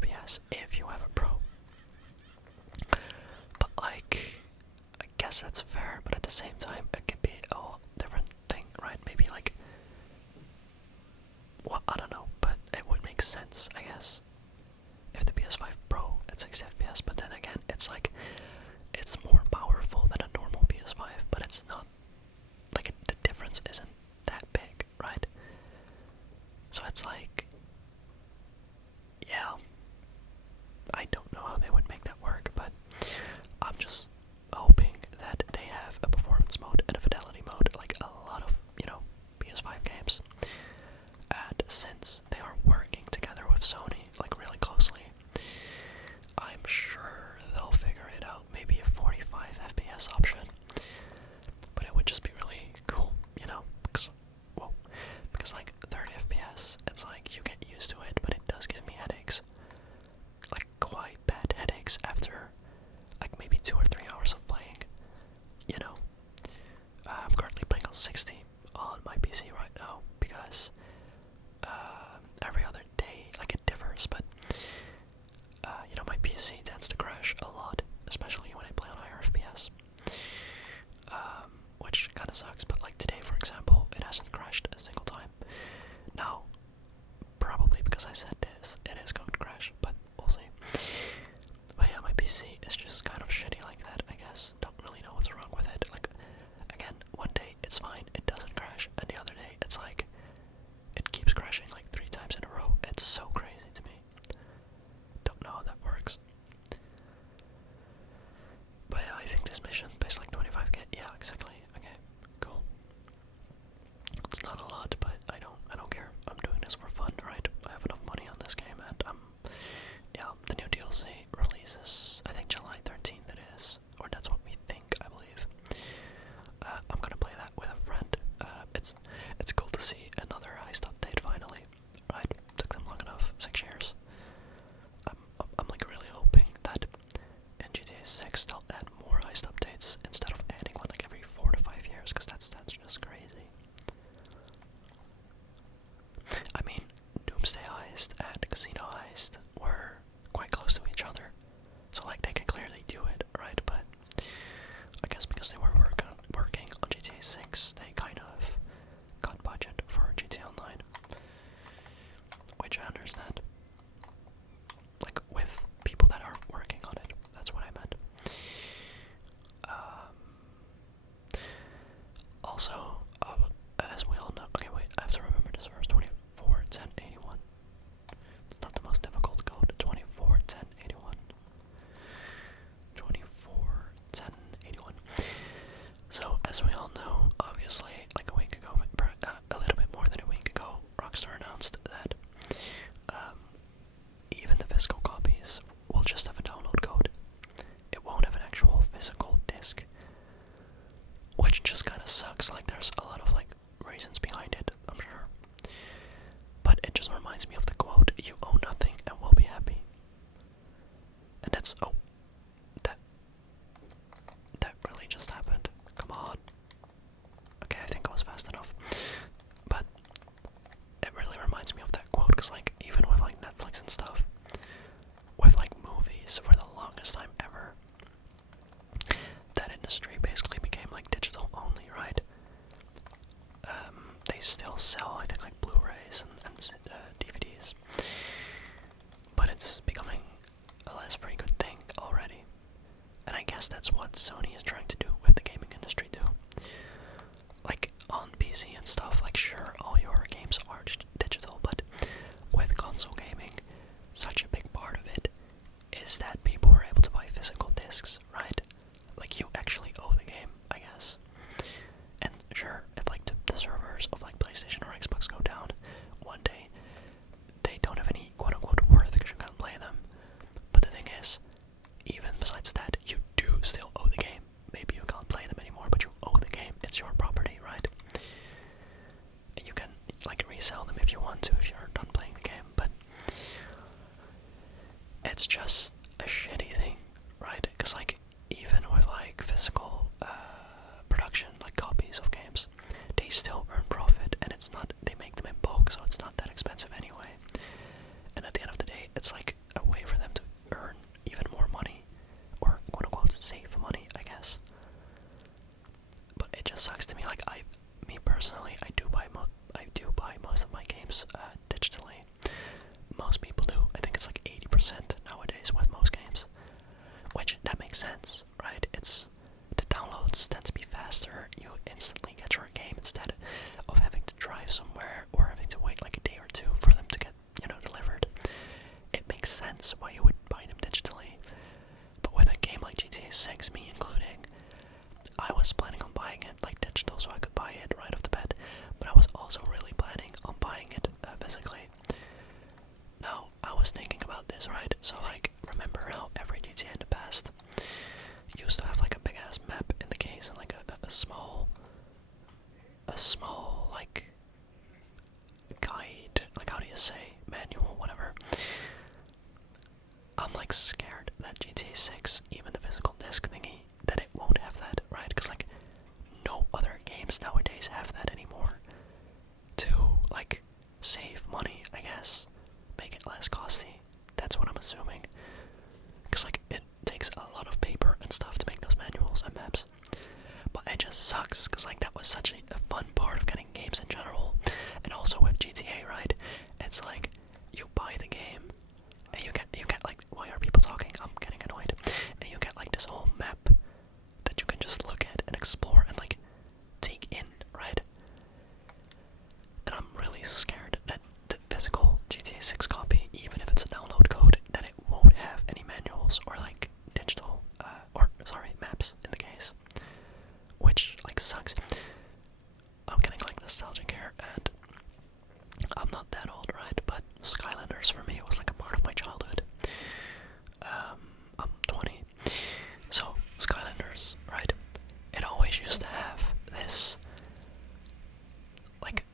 FPS if you have a Pro. But like, I guess that's fair, but at the same time, it could be a whole different thing, right? Maybe like, well, I don't know, but it would make sense, I guess. If the PS5 Pro at 60 FPS, but then again, it's like, it's more powerful than a normal PS5, but it's not, like, the difference isn't that big, right? So it's like, yeah, I don't know how they would make that work, but I'm just hoping that they have a performance mode and a fidelity mode, like a lot of, PS5 games. And since they are working together with Sony, like really closely, I'm sure they'll figure it out. Maybe a 45 FPS option, but it would just be really cool, because like 30 FPS, it's like you get used to it, but it does give me headaches, like quite bad headaches after like maybe 2 or 3 hours of playing. I'm currently playing on 60 on my PC right now because every other day, like, it differs, but my PC tends to crash a lot, especially when I play on higher FPS, which kind of sucks. But like today, for example, it hasn't crashed a single time. Now, probably because I said this, it is going to crash, but we'll see. But yeah, my PC is just kind of shitty like that, I guess. Don't really know what's wrong with it. Like, again, one day it's fine, it doesn't crash, and the other day it's like, it keeps crashing like 3 times in a row. It's so crazy to me. Don't know how that works. But yeah, I think this mission pays like 25k. Yeah, exactly. Okay, cool. It's not a lot, but I don't care. I'm doing this for fun, right? I have enough money on this game, and yeah, the new DLC releases, I think July 13th it is, or that's what we think, I believe. I'm gonna play that with a friend. It's cool to see another heist update finally, right? Took them long enough, 6 years. I'm like really hoping that in GTA6 they'll add more heist updates instead of adding one like every 4 to 5 years, because that's just crazy. I mean, Doomsday Heist and Casino Heist were quite close to each other, so like they can clearly do it, right? But I guess because they were working on GTA6, they kind of got budget for GTA Online, which I understand. Like, with people that are working on it, that's what I meant. Also, as we all know, okay, wait, I have to remember this verse, 24:10:81. It's not the most difficult code, 24:10:81. 24:10:81. So, as we all know, obviously, like a week ago, a little bit more than a week ago, Rockstar announced that even the physical copies will just have a download code. It won't have an actual physical disc, which just kind of sucks. Like, there's a lot of like reasons behind it, I'm sure, but it just reminds me of the quote, "You owe nothing and will be happy." And that's, oh, that really just happened. Come on. Okay, I think I was fast enough, but it really reminds me of that quote, because like, even with like Netflix and stuff, with like movies, for the longest time ever, that industry basically became like digital only, right? They still sell, I think, like Blu-rays and DVDs, but it's becoming a less very good thing already. And I guess that's what Sony is trying to do with the gaming industry too. Like, on PC and stuff, like, sure, all your games are digital, but with console gaming, such a big part of it is that people are able to buy physical discs, right? Like, you actually owe the game, I guess. And sure, if like the servers of like PlayStation or Xbox go down one day, they don't have any quote-unquote worth because you can't play them. But the thing is, even besides that, you do still owe the game. Maybe you can't play them anymore, but you owe the game. It's your property, right? And you can like resell them if you want to, if you're done playing the game, but it's just a shitty thing, right? Because like, even with like physical production, like copies of games, they still earn profit, and it's not, they make them in bulk, so it's not that expensive anyway. And at the end of the day, it's like a sucks to me. Like me personally, I do buy most of my games digitally. Most people do. I think it's like 80% nowadays with most games, which that makes sense, right? It's the downloads tend to be faster. You instantly get your game instead of having to drive somewhere or having to wait like a day or two for them to get, delivered. It makes sense why you would buy them digitally. But with a game like GTA6, me including, I was planning on buying it like digital so I could buy it right off the bat, but I was also really planning on buying it physically. Now, I was thinking about this, right? So like, remember how every GTA in the past used to have like a big ass map in the case and like a small like guide, like how do you say, manual, whatever. I'm like scared that GTA6, even the physical disc thingy, that it won't have that, right? Because like no other games nowadays have that anymore. To like save money, I guess, make it less costly. That's what I'm assuming. Because like it takes a lot of paper and stuff to make those manuals and maps. But it just sucks because like that was such a fun part of getting games in general, and also with GTA, right? It's like you buy the game and you get like, why are people talking? I'm getting annoyed. And you get like this whole map that you can just look at and explore and like take in, right? And I'm really scared that the physical GTA 6 copy, even if it's a download code, that it won't have any manuals or like digital, maps in the case. Which like sucks. I'm getting like nostalgic here, and I'm not that old, right? But Skylanders for me was like a part of my childhood. I'm 20, so Skylanders, right? It always used to have this like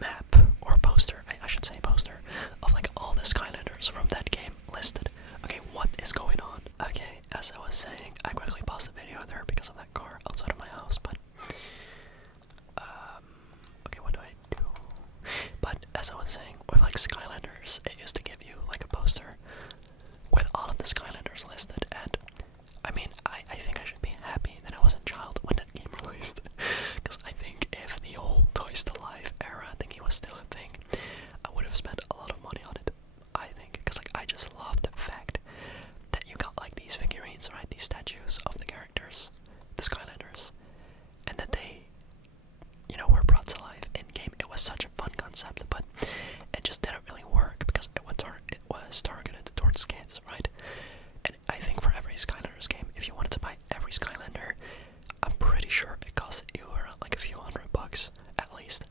map or poster, I should say poster, of like all the Skylanders from that game listed. Okay, what is going on? Okay, as I was saying, I quickly paused the video there because of that car outside of my house, but okay, what do I do? But as I was saying, with like Skylanders, it used to give you like a poster with all of the Skylanders listed, and I mean, I think I should be happy that I was a child when that game released, because I think if the old Toys to Life era thingy was still a thing, I would have spent a lot of money on it, I think, because like I just love the fact that you got like these figurines, right, these statues of the characters, the Skylanders, and that they, were brought to life in game. It was such a fun concept, but it just didn't really work because it was targeted towards kids, right? And I think for every Skylanders game, if you wanted to buy every Skylander, I'm pretty sure it cost you around like a few $100 at least,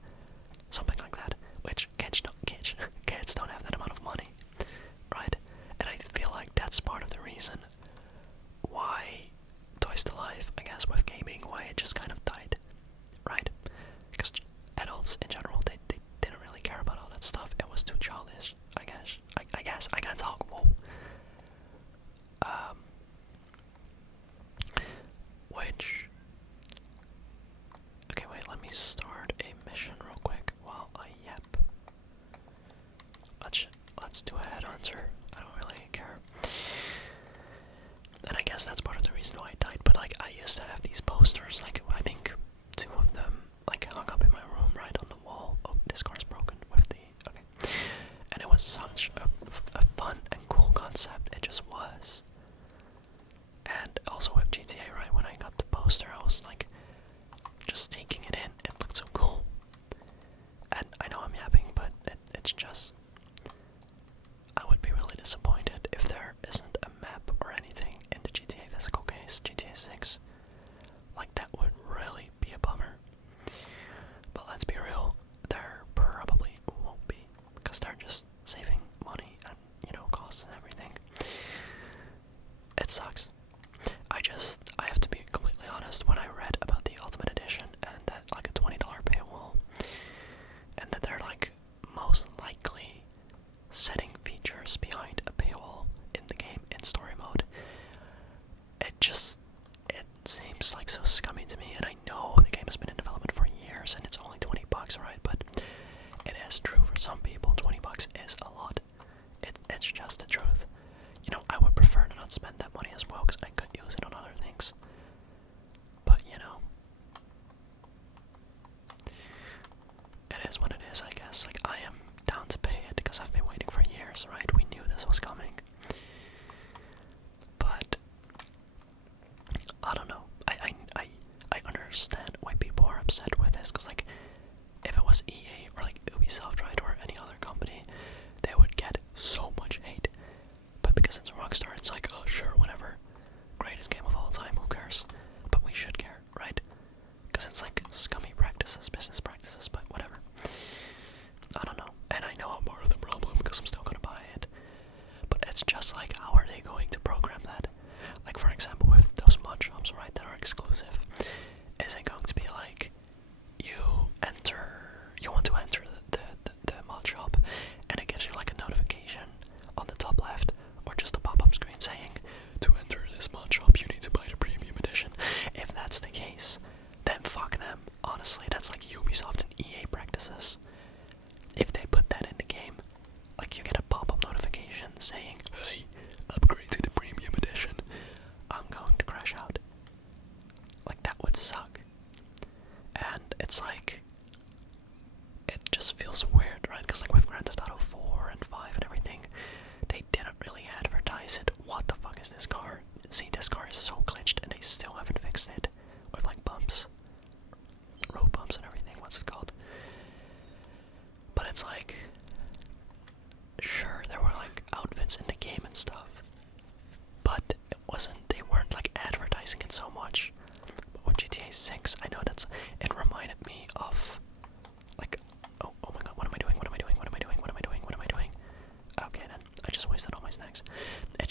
something like that. Which kids don't have that amount of money, right? And I feel like that's part of the reason why Toys to Life, I guess, with gaming, why it just kind of died, right? Because adults in general, they didn't really care about all that stuff. It was too childish, I guess. I guess I can't talk. Whoa. Which, okay, wait, let me start a mission real quick while I yap. Let's do a headhunter. I don't really care. And I guess that's part of the reason why I died, but like I used to have these posters, like I think 2 of them like hung up in my room right on the wall. Oh, this car's broken with the, okay. And it was such a fun and cool concept, it just was.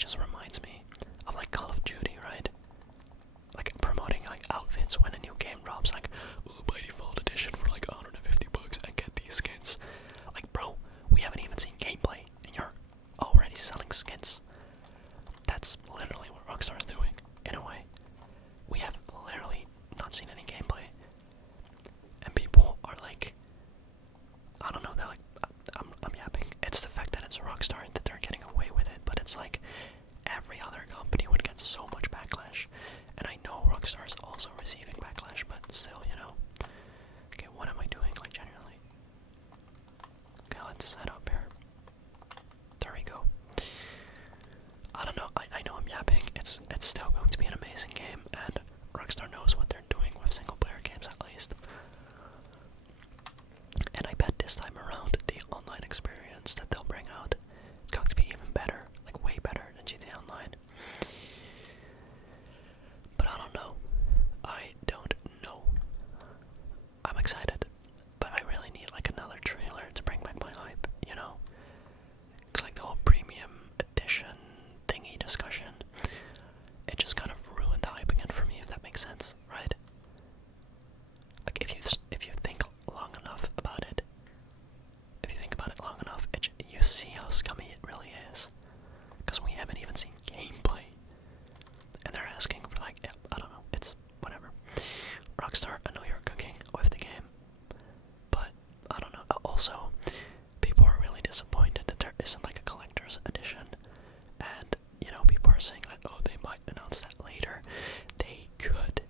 just reminds me of like Call of Duty, right? Like promoting like outfits when a new game drops, like, oh, by default edition for like $150 and get these skins. Like, bro, we haven't even seen gameplay and you're already selling skins. That's literally what Rockstar is doing, in a way. We have literally not seen any gameplay. And people are like, I don't know, they're like, I'm yapping. It's the fact that it's Rockstar and that they're getting away with it, but it's like every other company would get so much backlash. And I know Rockstar is also receiving backlash, but still, you know. Okay, what am I doing, like, genuinely? Okay, let's head up here. There we go. I don't know, I know I'm yapping. It's still going to be an amazing game, and Rockstar knows what they're doing with single player games at least. And I bet this time around, the online experience that they'll bring out is going to be even better, like way better than GTA Online. But I don't know. I don't know. I'm excited, but I really need like another trailer to bring back my hype, you know? Cause like the whole premium edition thingy discussion, it just kind of ruined the hype again for me, if that makes sense, right? Like if you think long enough about it, you see how scummy it really is. Because we haven't even seen gameplay. And they're asking for like, yeah, I don't know, it's whatever. Rockstar, I know you're cooking with the game, but I don't know. Also, people are really disappointed that there isn't like a collector's edition. And, you know, people are saying that, oh, they might announce that later. They could.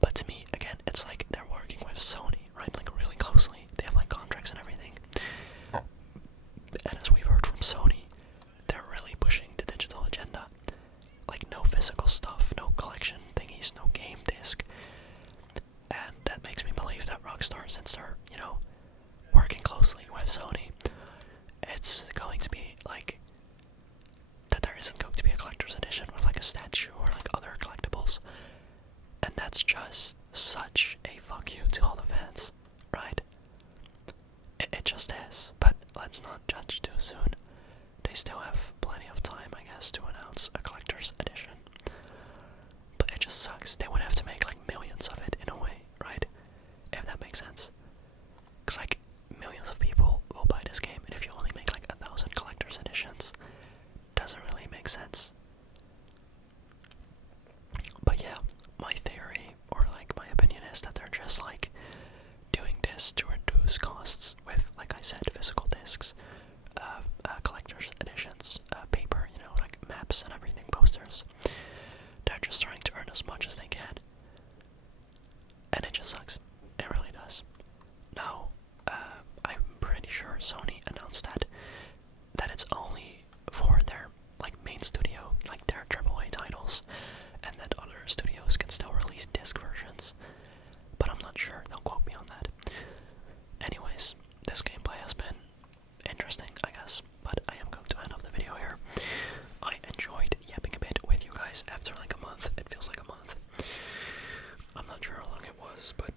But to me, again, it's like they're working with Sony, right? Like really closely. They have like contracts and everything. And as we've heard from Sony, they're really pushing the digital agenda. Like no physical stuff, no collection thingies, no game disc. And that makes me believe that Rockstar, since they're, you know, working closely with Sony, it's going to be like that there isn't going to be a collector's edition with like a statue or like other collectibles. And that's just such a fuck you to all the fans, right? It just is, but let's not judge too soon. They still have plenty of time, I guess, to announce a collector's edition. But it just sucks. They would have to make like millions of it in a way, right? If that makes sense. Because like millions of people will buy this game, and if you only make like 1,000 collector's editions, doesn't really make sense. But yeah, my theory, or like my opinion, is that they're just like doing this to reduce costs with, like I said, physical discs, collector's editions, paper, you know, like maps and everything, posters. They're just trying to earn as much as they can. And it just sucks. It really does. Now, I'm pretty sure Sony announced that it's only for their like main studio, like their AAA titles, and that other studios can still release disc versions. But I'm not sure. Don't quote me on that. Anyways, this gameplay has been interesting, I guess, but I am going to end off the video here. I enjoyed yapping a bit with you guys after like a month. It feels like a month. I'm not sure how long it was, but